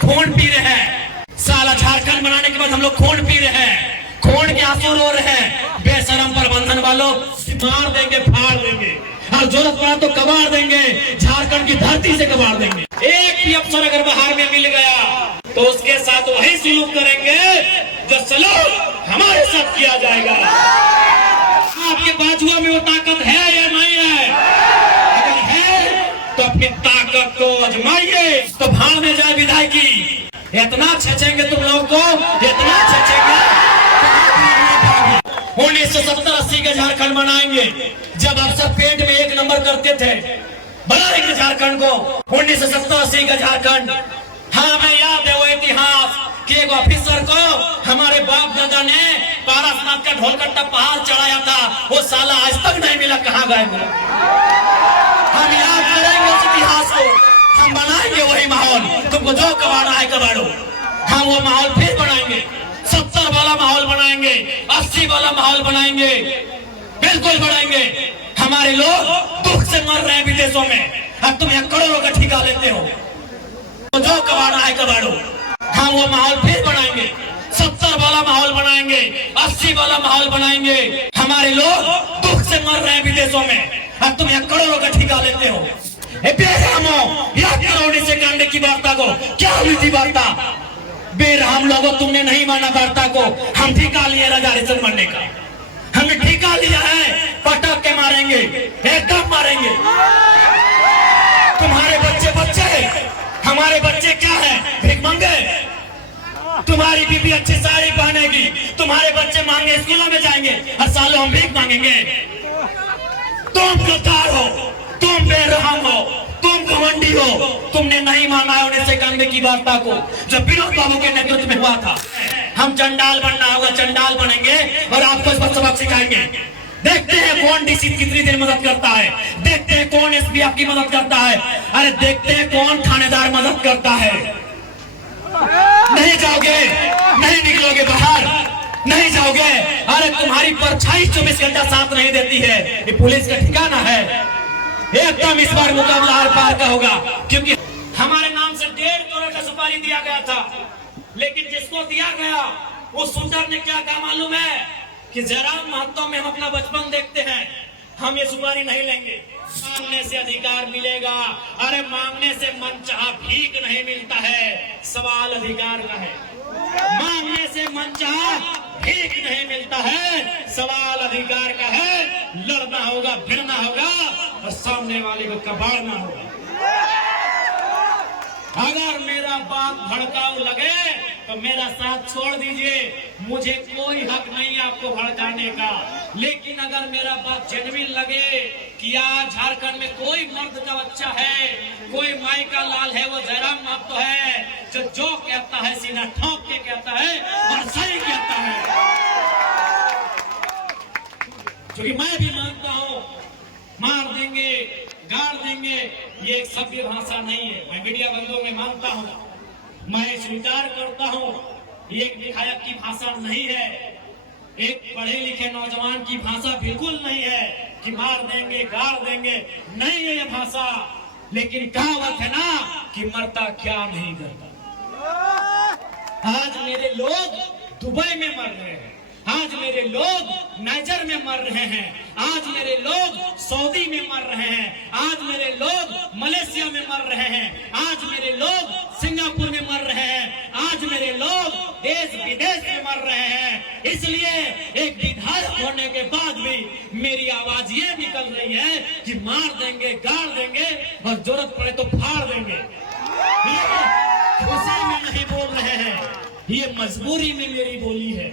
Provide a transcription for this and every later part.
खून पी रहे हैं। साला झारखंड बनाने के बाद हम लोग खून पी रहे हैं, खून के आंसू रो रहे हैं। बेशरम प्रबंधन वालों, मार देंगे, फाड़ देंगे, और जरूरत पड़ा तो कबाड़ देंगे, झारखंड की धरती से कबाड़ देंगे। एक भी अफसर अगर बाहर में मिल गया तो उसके साथ वही सलूक करेंगे जो सलूक हमारे साथ किया जाएगा। आपके बाजुओं में वो ताकत है या नहीं है? अगर है तो अपनी ताकत को आजमाइए। तो भाड़ में जाए विधायकी, इतना छेचेंगे तुम लोगों को, इतना छेचेंगे। 1970-80 का झारखंड बनाएंगे, जब अफसर पेट में 1 नंबर करते थे। बनाएंगे झारखंड को, 1970-80 का झारखंड। हाँ, हमें याद है वो इतिहास कि एक ऑफिसर को हमारे बाप दादा ने पारसनाथ का ढोलकट्टा पहाड़ चढ़ाया था, वो साला आज तक नहीं मिला, कहाँ गए मिला। हम याद करेंगे उस इतिहास को, हम बनाएंगे वही माहौल। तुमको जो कबाड़ा है कबाड़ो, हम वो माहौल फिर बनाएंगे। 70 वाला माहौल बनाएंगे, 80 वाला माहौल बनाएंगे, बिल्कुल बनाएंगे। हमारे लोग दुख से मर रहे हैं विदेशों में, अब तुम यहाँ करोड़ों का ठिका लेते हो। तो जो कबाड़ा है कबाड़ो, हम वो माहौल फिर बनाएंगे। 70 वाला माहौल बनाएंगे, 80 वाला माहौल बनाएंगे। हमारे लोग दुख से मर रहे हैं विदेशों में, अब तुम यहाँ करोड़ों का ठिका लेते हो। से कांडे की वार्ता को क्या हुई थी वार्ता? बेरहम लोगों, तुमने नहीं माना वार्ता को। हम ठिका लिए राजा हरिश्चंद्र मरने का, हमने ठिका लिया है। पटक के मारेंगे, एकदम मारेंगे। तुम्हारे बच्चे हमारे बच्चे क्या है? भीख मांगे। तुम्हारी बीबी अच्छी साड़ी पहनेगी, तुम्हारे बच्चे मांगे स्कूलों में जाएंगे, हर साल हम भीख मांगेंगे। तुम गद्दार हो, तुम बेरहम हो, तुम घमंडी हो। तुमने नहीं माना है 1991 की वार्ता को, जब विनोद बाबू के नेतृत्व में हुआ था। हम चंडाल बनना होगा, चंडाल बनेंगे और आपको सबक सिखाएंगे। देखते हैं कौन डीसी कितनी देर मदद करता है, देखते हैं कौन एसपी आपकी मदद करता है, अरे देखते हैं कौन थानेदार मदद करता है। नहीं जाओगे, नहीं निकलोगे बाहर, नहीं जाओगे। अरे तुम्हारी परछाई 24 घंटा साथ नहीं देती है, ये पुलिस का ठिकाना है। एकदम इस बार मुकाबला आर पार का होगा, क्योंकि हमारे नाम से 1.5 करोड़ का सुपारी दिया गया था, लेकिन जिसको दिया गया वो शूटर ने क्या कहा मालूम है? कि जयराम महतो में हम अपना बचपन देखते हैं, हम ये सुपारी नहीं लेंगे। मांगने से अधिकार मिलेगा, अरे मांगने से मनचाहा भीख नहीं मिलता है, सवाल अधिकार का है। मांगने से मनचाहा भीख नहीं मिलता है, सवाल अधिकार का है। लड़ना होगा, भिड़ना होगा और सामने वाले को कबाड़ना होगा। अगर मेरा बात भड़काऊ लगे तो मेरा साथ छोड़ दीजिए, मुझे कोई हक नहीं आपको भड़काने का। लेकिन अगर मेरा बात जेन्युइन लगे कि आज झारखंड में कोई मर्द का बच्चा है, कोई माई का लाल है, वो जयराम महतो है, जो कहता है सीधा ठोक के कहता है और सही कहता है। क्योंकि मैं भी मानता हूं, मार देंगे, गाड़ देंगे, ये एक सभ्य भाषा नहीं है। मैं मीडिया बंधुओं में मानता हूं, मैं स्वीकार करता हूं, ये एक विधायक की भाषा नहीं है, एक पढ़े लिखे नौजवान की भाषा बिल्कुल नहीं है कि मार देंगे, गाड़ देंगे, नहीं है ये भाषा। लेकिन कहावत है ना कि मरता क्या नहीं करता। आज मेरे लोग दुबई में मर रहे हैं, आज मेरे लोग नाइजर में मर रहे हैं, आज मेरे लोग सऊदी में मर रहे हैं, आज मेरे लोग मलेशिया में मर रहे हैं, आज मेरे लोग सिंगापुर में मर रहे हैं, आज मेरे लोग देश विदेश में मर रहे हैं। इसलिए एक विधायक होने के बाद भी मेरी आवाज ये निकल रही है कि मार देंगे, गाड़ देंगे और जरूरत पड़े तो फाड़ देंगे। ये खुशी में नहीं बोल रहे हैं, ये मजबूरी में मेरी बोली है।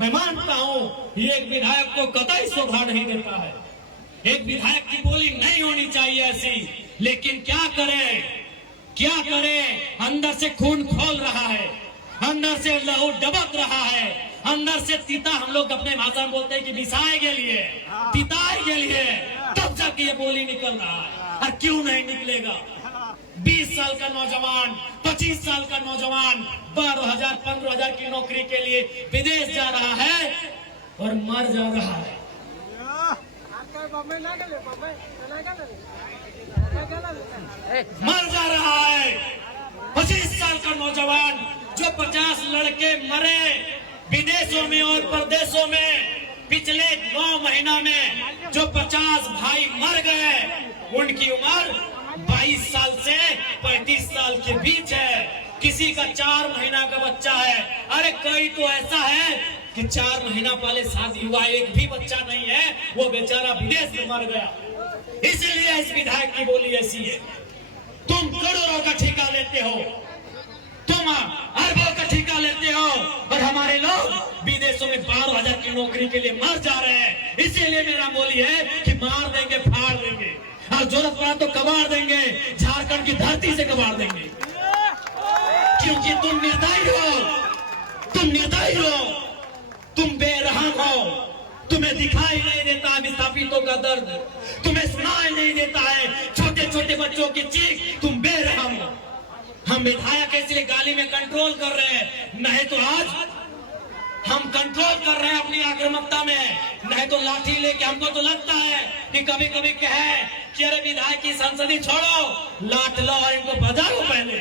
मैं मानता हूं ये एक विधायक को कतई शोभा नहीं देता है, एक विधायक की बोली नहीं होनी चाहिए ऐसी। लेकिन क्या करें, अंदर से खून खोल रहा है, अंदर से लहू डबक रहा है, अंदर से तीता, हम लोग अपने भाषा में बोलते हैं कि बिसाए के लिए, तिताए के लिए, तब जाके ये बोली निकल रहा है। और क्यों नहीं निकलेगा? 20 साल का नौजवान, 25 साल का नौजवान 12,000 15,000 की नौकरी के लिए विदेश जा रहा है और मर जा रहा है। मर जा रहा है। 25 साल का नौजवान, जो 50 लड़के मरे विदेशों में और प्रदेशों में पिछले 9 महीना में, जो 50 भाई मर गए, उनकी उम्र 22 साल से 35 साल के बीच है। किसी का 4 महीना का बच्चा है। अरे कोई तो ऐसा है कि 4 महीना पहले शादी हुआ, एक भी बच्चा नहीं है, वो बेचारा विदेश में मर गया। इसलिए इस विधायक की बोली ऐसी है, तुम करोड़ों का ठेका लेते हो, तुम अरबों का ठेका लेते हो, और हमारे लोग विदेशों में 12,000 की नौकरी के लिए मर जा रहे हैं। इसीलिए मेरा बोली है कि मार देंगे, फाड़ देंगे, और जरूरत पड़ा तो कबाड़ देंगे, झारखंड की धरती से कबाड़ देंगे, क्योंकि तुम निर्दयी हो, तुम निर्दयी हो, तुम बेरहम हो। तुम्हें दिखाई नहीं देता है विस्थापितों का दर्द, तुम्हें सुनाई नहीं देता है छोटे छोटे बच्चों की चीख, तुम बेरहम हो। हम विधायक इसलिए गाली में कंट्रोल कर रहे हैं, नहीं तो आज हम कंट्रोल कर रहे हैं अपनी आक्रामकता में, नहीं तो लाठी लेके हमको तो लगता है कि कभी कभी कहे कि अरे विधायक की संसदी छोड़ो, लाठ लो और इनको बजाओ पहले।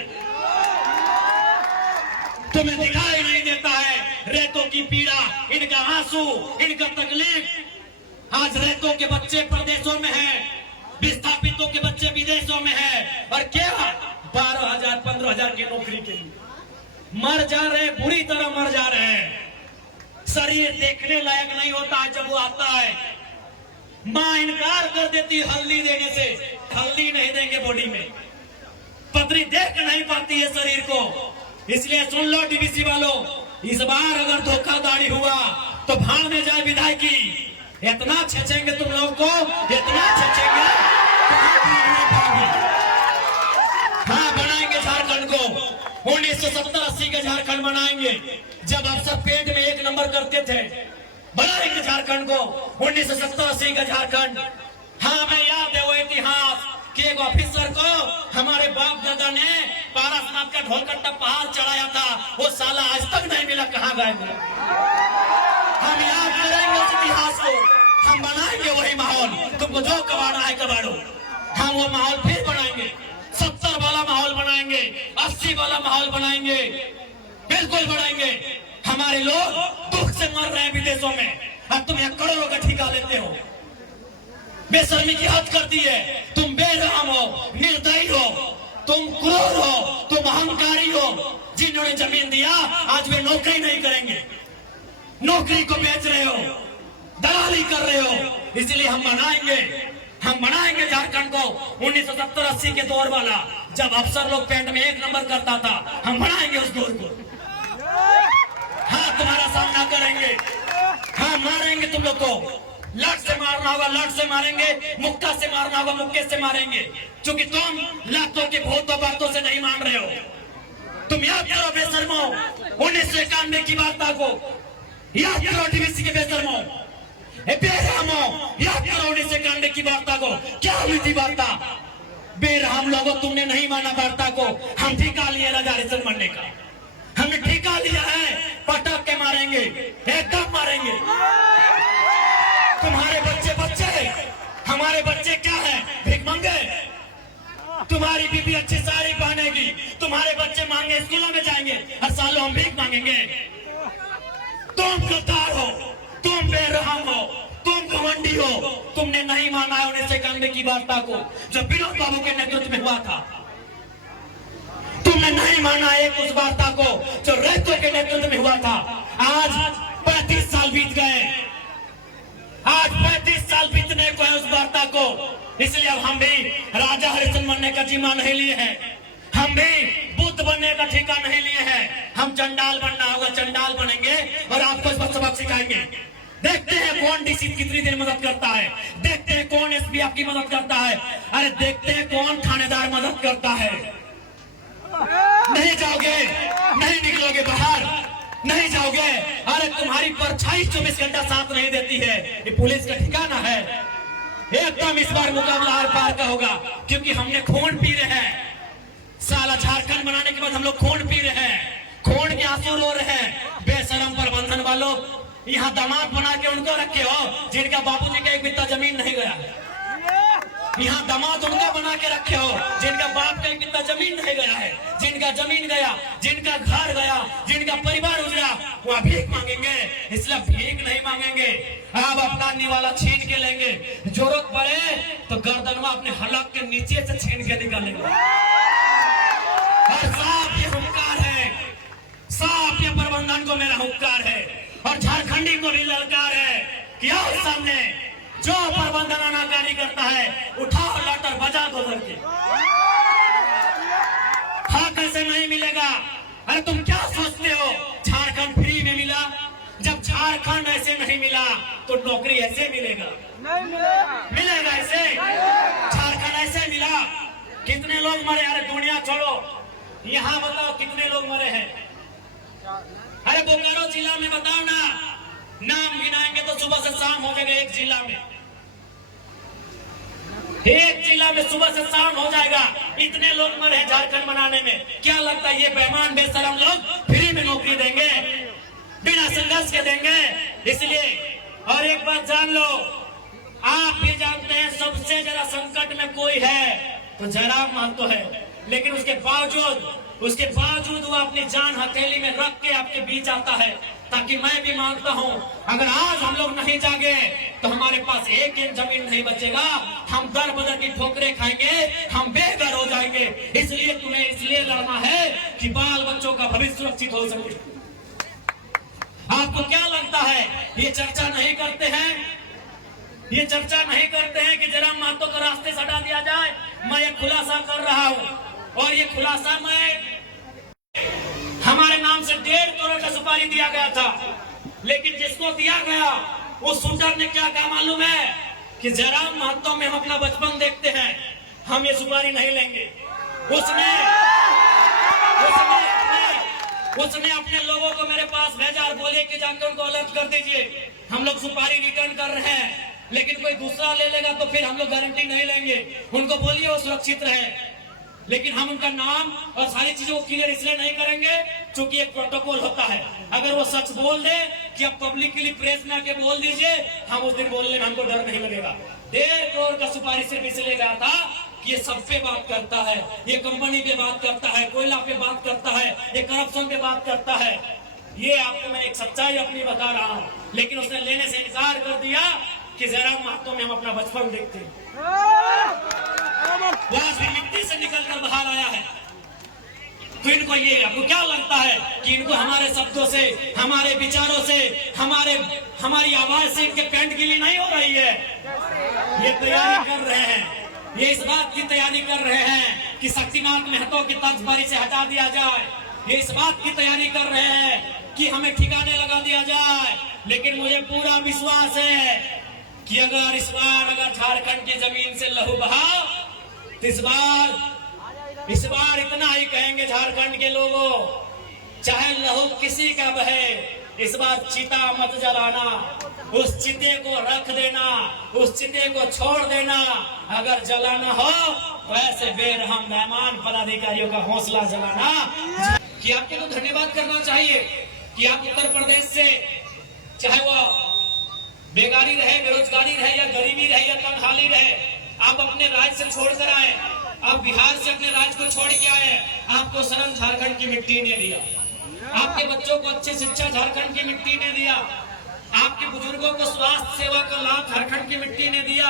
तुम्हें दिखाई नहीं देता है रेतों की पीड़ा, इनका आंसू, इनका तकलीफ। आज रेतों के बच्चे प्रदेशों में हैं, विस्थापितों के बच्चे विदेशों में हैं, और क्या 12,000 15,000 की नौकरी के लिए मर जा रहे, बुरी तरह मर जा रहे हैं। शरीर देखने लायक नहीं होता है जब वो आता है। मां इनकार कर देती हल्दी देने से, हल्दी नहीं देंगे बॉडी में, पतरी देख नहीं पाती है शरीर को। इसलिए सुन लो डीवीसी वालों, इस बार अगर धोखाधड़ी हुआ तो भाड़ में जाए विधायकी। इतना छेचेंगे तुम लोग को, इतना छेचेंगे, हाँ बनाएंगे झारखंड को। 1970-80 का झारखंड बनाएंगे, जब अफसर पेट में 1 नंबर करते थे। बनाएंगे झारखंड को, 1970-80 का झारखंड। हाँ मैं याद है वो इतिहास कि एक ऑफिसर को हमारे बाप दादा ने पारसनाथ का ढोलकट्टा पहाड़ चढ़ाया था, वो साला आज तक नहीं मिला, कहाँ गए? हम याद करेंगे उस इतिहास को, हम बनाएंगे वही माहौल। तुमको जो कबाड़ा है कबाड़ो, हम वो माहौल फिर बनाएंगे। 70 वाला माहौल बनाएंगे, 80 वाला माहौल बनाएंगे, बिल्कुल बनाएंगे। हमारे लोग दुख से मर रहे हैं विदेशों में, और तुम यहाँ करोड़ों का ठेका लेते हो। बेशर्मी की हद करती है। तुम बेरहम हो, निर्दयी हो, तुम क्रूर हो, तुम अहंकारी हो। जिन्होंने जमीन दिया आज वे नौकरी नहीं करेंगे, नौकरी को बेच रहे हो, दलाली कर रहे हो। इसलिए हम बनाएंगे झारखंड को 1970-80 के दौर वाला, जब अफसर लोग पेंट में 1 नंबर करता था। हम बनाएंगे उस दौर को। हाँ तुम्हारा सामना करेंगे, हाँ मारेंगे तुम लोग को। लट से मारना होगा लट से मारेंगे, मुक्का से मारना होगा मुक्के से मारेंगे, क्योंकि तुम लातों के भूतों बातों से नहीं मान रहे हो। तुम याद करो बेशर्मो 1991 की वार्ता को, याद करो डीवीसी के बेशर्मो, बेरहमो, याद करो 1991 की वार्ता को। क्या हुई थी वार्ता? बेरहम लोगों, तुमने नहीं माना वार्ता को। हम ठेका लिए राजा हरिश्चंद्र मरने का, हमने ठेका लिया है, पटक के मारेंगे, एकदम मारेंगे। तुम्हारे बच्चे हमारे बच्चे क्या है? भीख मंगे। तुम्हारी बीबी अच्छी साड़ी पहनेगी, तुम्हारे बच्चे मांगे स्कूलों में जाएंगे, हर साल हम भीख मांगेंगे। तुम गद्दार हो, तुम बेरहम हो, तुम घमंडी हो। तुमने नहीं माना है 1991 की वार्ता को, जो विनोद बाबू के नेतृत्व में हुआ था। तुमने नहीं माना एक उस वार्ता को जो रेतो के नेतृत्व में हुआ था। आज 35 साल बीत गए, आज 35 साल बीतने को है उस वार्ता को। इसलिए अब हम भी राजा हरिश्चंद्र बनने का जिम्मा नहीं लिए हैं, हम भी बुद्ध बनने का ठेका नहीं लिए हैं। हम चंडाल बनना होगा, चंडाल बनेंगे और आपको इस पर सबक सिखाएंगे। देखते हैं कौन डीसी कितनी देर मदद करता है, देखते हैं कौन एसपी आपकी मदद करता है, अरे देखते हैं कौन थानेदार मदद करता है। नहीं जाओगे, नहीं निकलोगे बाहर, नहीं जाओगे। अरे तुम्हारी परछाई 24 घंटा साथ नहीं देती है, ये पुलिस का ठिकाना है। एकदम इस बार मुकाबला आर पार का होगा, क्योंकि हमने खून पी रहे हैं। साला झारखंड बनाने के बाद हम लोग खून पी रहे हैं, खून के आंसू रो रहे हैं। बेशरम प्रबंधन वालों, यहाँ दामाद बना के उनको रखे हो जिनका बापूजी का एक बित्ता जमीन नहीं गया। यहाँ दामाद उनका बना के रखे हो जिनका बाप कहीं कितना जमीन नहीं गया है, जिनका जमीन गया, जिनका घर गया, जिनका परिवार उजड़ा, वह भीख मांगेंगे। इसलिए भीख नहीं मांगेंगे, अब अपना निवाला छीन के लेंगे। जरूरत पड़े तो गर्दनवा अपने हलक के नीचे से छीन के निकालेंगे। और साफ ये हुंकार है, साफ ये प्रबंधन को मेरा हुंकार है और झारखंडी को भी ललकार है कि आओ सामने, जो प्रबंधन अनाकारी करता है उठाओ लट और बजा दो करके। हाँ, कैसे नहीं मिलेगा? अरे तुम क्या सोचते हो झारखंड फ्री में मिला? जब झारखंड ऐसे नहीं मिला तो नौकरी ऐसे मिलेगा? नहीं मिलेगा ऐसे। झारखंड ऐसे मिला, कितने लोग मरे? अरे दुनिया छोड़ो, यहाँ बताओ कितने लोग मरे हैं? अरे बोकारो जिला में बताओ ना, नाम गिनाएंगे तो सुबह से शाम हो जाएगा। एक जिला में सुबह से शाम हो जाएगा। इतने लोग मरे हैं झारखंड बनाने में। क्या लगता है ये बेईमान बेशरम लोग फ्री में नौकरी देंगे? बिना संघर्ष के देंगे? इसलिए और एक बात जान लो, आप भी जानते हैं सबसे ज्यादा संकट में कोई है तो जयराम महतो है, लेकिन उसके बावजूद वो अपनी जान हथेली में रख के आपके बीच आता है। ताकि मैं भी मांगता हूं, अगर आज हम लोग नहीं जागे तो हमारे पास एक जमीन नहीं बचेगा, हम दर बदर की ठोकरें खाएंगे, हम बेघर हो जाएंगे। इसलिए तुम्हें इसलिए लड़ना है कि बाल बच्चों का भविष्य सुरक्षित हो सके। आपको क्या लगता है ये चर्चा नहीं करते हैं? ये चर्चा नहीं करते हैं कि जयराम महतो को रास्ते से हटा दिया जाए? मैं ये खुलासा कर रहा हूं और ये खुलासा मैं, हमारे नाम से 1.5 करोड़ का सुपारी दिया गया था, लेकिन जिसको दिया गया उस शूटर ने क्या कहा मालूम है? कि जयराम महतो में हम अपना बचपन देखते हैं, हम ये सुपारी नहीं लेंगे। उसने अपने लोगों को मेरे पास भेजा और बोले कि जाकर उनको अलर्ट कर दीजिए, हम लोग सुपारी रिटर्न कर रहे हैं, लेकिन कोई दूसरा ले लेगा तो फिर हम लोग गारंटी नहीं लेंगे। उनको बोलिए वो सुरक्षित रहे, लेकिन हम उनका नाम और सारी चीजों को क्लियर इसलिए नहीं करेंगे क्योंकि एक प्रोटोकॉल होता है। अगर वो सच बोल दे कि अब पब्लिकली प्रेस में आके बोल दीजिए, हम उस दिन बोलने में हमको डर नहीं लगेगा। 1.5 करोड़ का सुपारी सिर्फ इसलिए गया था कि ये सब पे बात करता है, ये कंपनी पे बात करता है, कोयला पे बात करता है, ये करप्शन पे बात करता है। ये आपको मैं एक सच्चाई अपनी बता रहा हूँ, लेकिन उसने लेने से इनकार कर दिया कि जयराम महतो में हम अपना बचपन देखते हैं। वहां से मिट्टी से निकलकर बाहर आया है। तो इनको ये, आपको क्या लगता है कि इनको हमारे शब्दों से, हमारे विचारों से, हमारी आवाज से इनके पेंट गिली नहीं हो रही है? ये तैयारी कर रहे हैं, ये इस बात की तैयारी कर रहे हैं कि शक्तिनाथ महतो की तर्जबारी से हटा दिया जाए। ये इस बात की तैयारी कर रहे हैं कि हमें ठिकाने लगा दिया जाए। लेकिन मुझे पूरा विश्वास है कि अगर झारखंड की जमीन से लहू बहा तो इस बार इतना ही कहेंगे झारखंड के लोगों, चाहे लहू किसी का बहे, इस बार चिता मत जलाना, उस चिते को रख देना, उस चिते को छोड़ देना। अगर जलाना हो तो ऐसे बेरहम मेहमान पदाधिकारियों का हौसला जलाना। कि आपको तो धन्यवाद करना चाहिए कि आप उत्तर प्रदेश से, चाहे वो बेगारी रहे, बेरोजगारी रहे, या गरीबी रहे, या तंगहाली रहे, आप अपने राज्य से छोड़कर आए, आप बिहार से अपने राज्य को छोड़ के आए, आपको शरण झारखंड की मिट्टी ने दिया, आपके बच्चों को अच्छी शिक्षा झारखंड की मिट्टी ने दिया, आपके बुजुर्गों को स्वास्थ्य सेवा का लाभ झारखंड की मिट्टी ने दिया,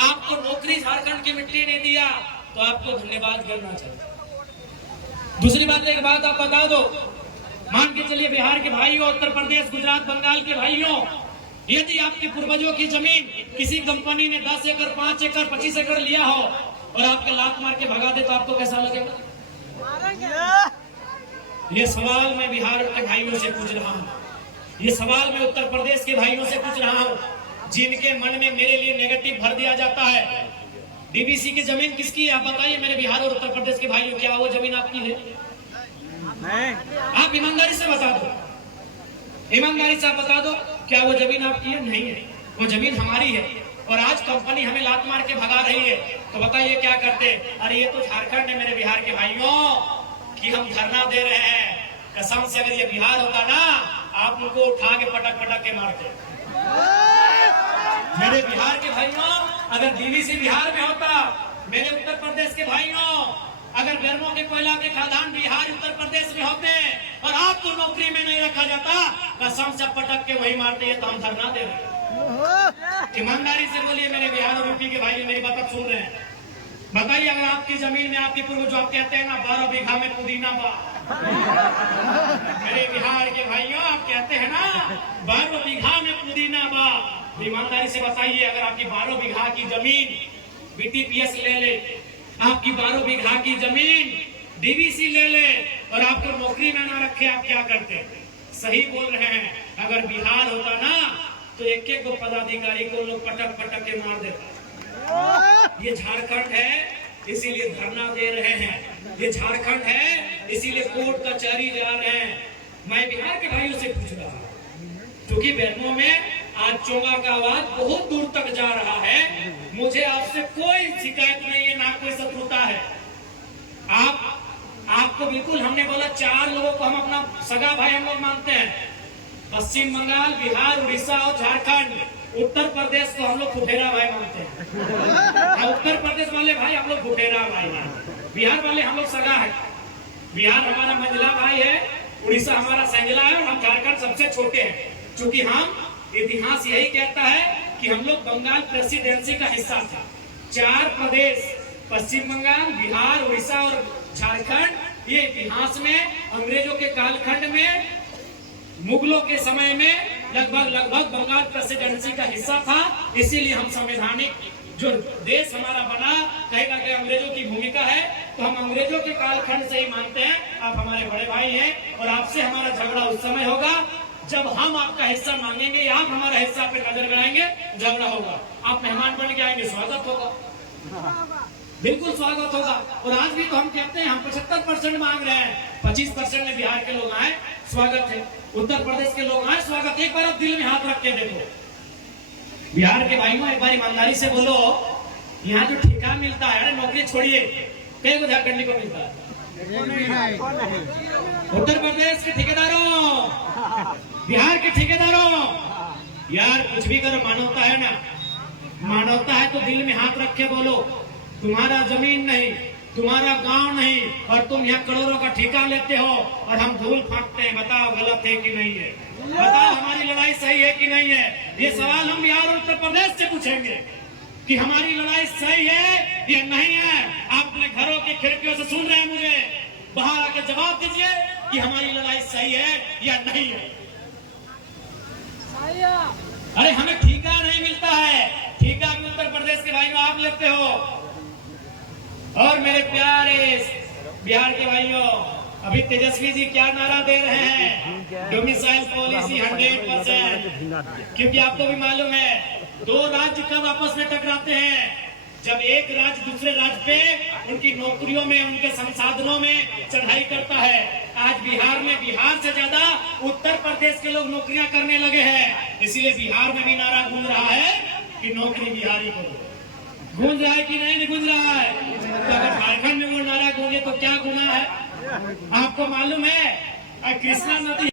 आपको नौकरी झारखंड की मिट्टी ने दिया, तो आपको धन्यवाद करना चाहिए। दूसरी बात, एक बात आप बता दो, मान के चलिए बिहार के भाइयों, उत्तर प्रदेश, गुजरात, बंगाल के भाइयों, यदि आपके पूर्वजों की जमीन किसी कंपनी ने 10 एकड़, 5 एकड़, 25 एकड़ लिया हो और आपके लात मार के भगा दे तो आपको कैसा लगेगा? ये सवाल मैं बिहार के भाइयों से पूछ रहा हूँ, ये सवाल मैं उत्तर प्रदेश के भाइयों से पूछ रहा हूँ, जिनके मन में मेरे लिए नेगेटिव भर दिया जाता है। डीवीसी की जमीन किसकी है? आप बताइए मेरे बिहार और उत्तर प्रदेश के भाइयों, क्या वो जमीन आपकी है? नहीं। आप ईमानदारी से बता दो, ईमानदारी से आप बता दो, क्या वो जमीन आपकी है? नहीं है, वो जमीन हमारी है। और आज कंपनी हमें लात मार के भगा रही है, तो बताइए क्या करते? अरे ये तो झारखंड है मेरे बिहार के भाइयों, कि हम धरना दे रहे हैं, कसम से अगर ये बिहार होता ना, आप उनको उठा के पटक पटक के मारते। मेरे बिहार के भाइयों, अगर डीवीसी बिहार में होता, मेरे उत्तर प्रदेश के भाइयों, अगर बेरमो के कोयला के खदान बिहार उत्तर प्रदेश में होते और आपको नौकरी में नहीं रखा जाता, कसम से पटक के वही मारते हैं तो हम धरना दे रहे। ईमानदारी से बोलिए मेरे बिहार और यूपी के भाई, मेरी बात सुन रहे हैं, बताइए अगर आपकी जमीन में आपके पूर्वज आप कहते हैं ना 12 बीघा में पुदीना बा, मेरे बिहार के भाइयों आप कहते हैं ना 12 बीघा में पुदीना बा, ईमानदारी से बताइए अगर आपकी 12 बीघा की जमीन बीटीपीएस ले ले, आपकी 12 बीघा की जमीन डीवीसी ले ले और आपको नौकरी में ना रखे, आप क्या करते? सही बोल रहे हैं, अगर बिहार होता ना तो एक एक को पदाधिकारी को लोग पटक पटक के मार देता। ये झारखंड है इसीलिए धरना दे रहे हैं, ये झारखंड है इसीलिए कोर्ट कचहरी जा रहे हैं। मैं बिहार के भाइयों से पूछ रहा हूं, क्योंकि बेरमो में आज चोंगा का आवाज बहुत दूर तक जा रहा है, मुझे आपसे कोई शिकायत नहीं है, ना कोई शत्रुता है। आपको बिल्कुल हमने बोला 4 लोगों को हम अपना सगा भाई हम लोग मानते हैं, पश्चिम बंगाल, बिहार, उड़ीसा और झारखंड। उत्तर प्रदेश को हम लोग फुफेरा भाई मानते हैं। उत्तर प्रदेश वाले भाई हम लोग फुफेरा भाई मानते हैं, बिहार वाले हम लोग सगा है। बिहार हमारा मंझला भाई है, उड़ीसा हमारा संजला है और हम झारखंड सबसे छोटे हैं, क्योंकि हम इतिहास यही कहता है कि हम लोग बंगाल प्रेसिडेंसी का हिस्सा था। 4 प्रदेश पश्चिम बंगाल, बिहार, उड़ीसा और झारखंड, ये इतिहास में अंग्रेजों के कालखंड में, मुगलों के समय में लगभग बंगाल प्रेसिडेंसी का हिस्सा था। इसीलिए हम संवैधानिक जो देश हमारा बना, कहेगा कि अंग्रेजों की भूमिका है, तो हम अंग्रेजों के कालखंड से ही मानते हैं। आप हमारे बड़े भाई हैं और आपसे हमारा झगड़ा उस समय होगा जब हम आपका हिस्सा मांगेंगे, आप हमारा हिस्सा पे नजर गड़ाएंगे, झगड़ा होगा। आप मेहमान बन के आएंगे, स्वागत होगा, बिल्कुल स्वागत होगा। और आज भी तो हम कहते हैं हम 75% मांग रहे हैं, 25% में बिहार के लोग आए, स्वागत है। उत्तर प्रदेश के लोग आए, स्वागत। एक बार आप दिल में हाथ रख के देखो, बिहार के भाइयों एक बार ईमानदारी से बोलो, यहाँ जो ठेका मिलता है, नौकरी छोड़िए, कई को झारखंडी को मिलता है? उत्तर प्रदेश के ठेकेदारों, बिहार के ठेकेदारों, यार कुछ भी करो, मानवता है ना, मानवता है तो दिल में हाथ रख के बोलो, तुम्हारा जमीन नहीं, तुम्हारा गांव नहीं, और तुम यहाँ करोड़ों का ठेका लेते हो और हम धूल फाँकते हैं। बताओ गलत है कि नहीं है? बताओ हमारी लड़ाई सही है कि नहीं है? ये सवाल हम बिहार और उत्तर प्रदेश से पूछेंगे कि हमारी लड़ाई सही है या नहीं है। आप अपने घरों की खिड़कियों से सुन रहे हैं मुझे, बाहर आके जवाब दीजिए कि हमारी लड़ाई सही है या नहीं है। अरे हमें ठेका नहीं मिलता है, ठेका भी उत्तर प्रदेश के भाइयों आप लेते हो। और मेरे प्यारे बिहार के भाइयों, अभी तेजस्वी जी क्या नारा दे रहे हैं? डोमिसाइल पॉलिसी 100%, क्योंकि आपको भी मालूम है 2 राज्य कब आपस में टकराते हैं? जब एक राज्य दूसरे राज्य पे उनकी नौकरियों में, उनके संसाधनों में चढ़ाई करता है। आज बिहार में, बिहार से ज्यादा उत्तर प्रदेश के लोग नौकरियां करने लगे हैं, इसीलिए बिहार में भी नारा गूंज रहा है कि नौकरी बिहारी को। गूंज रहा है कि नहीं गूंज रहा है? तो अगर झारखंड में वो नारा गूंजे तो क्या गुना है? आपको मालूम है कृष्णा नदी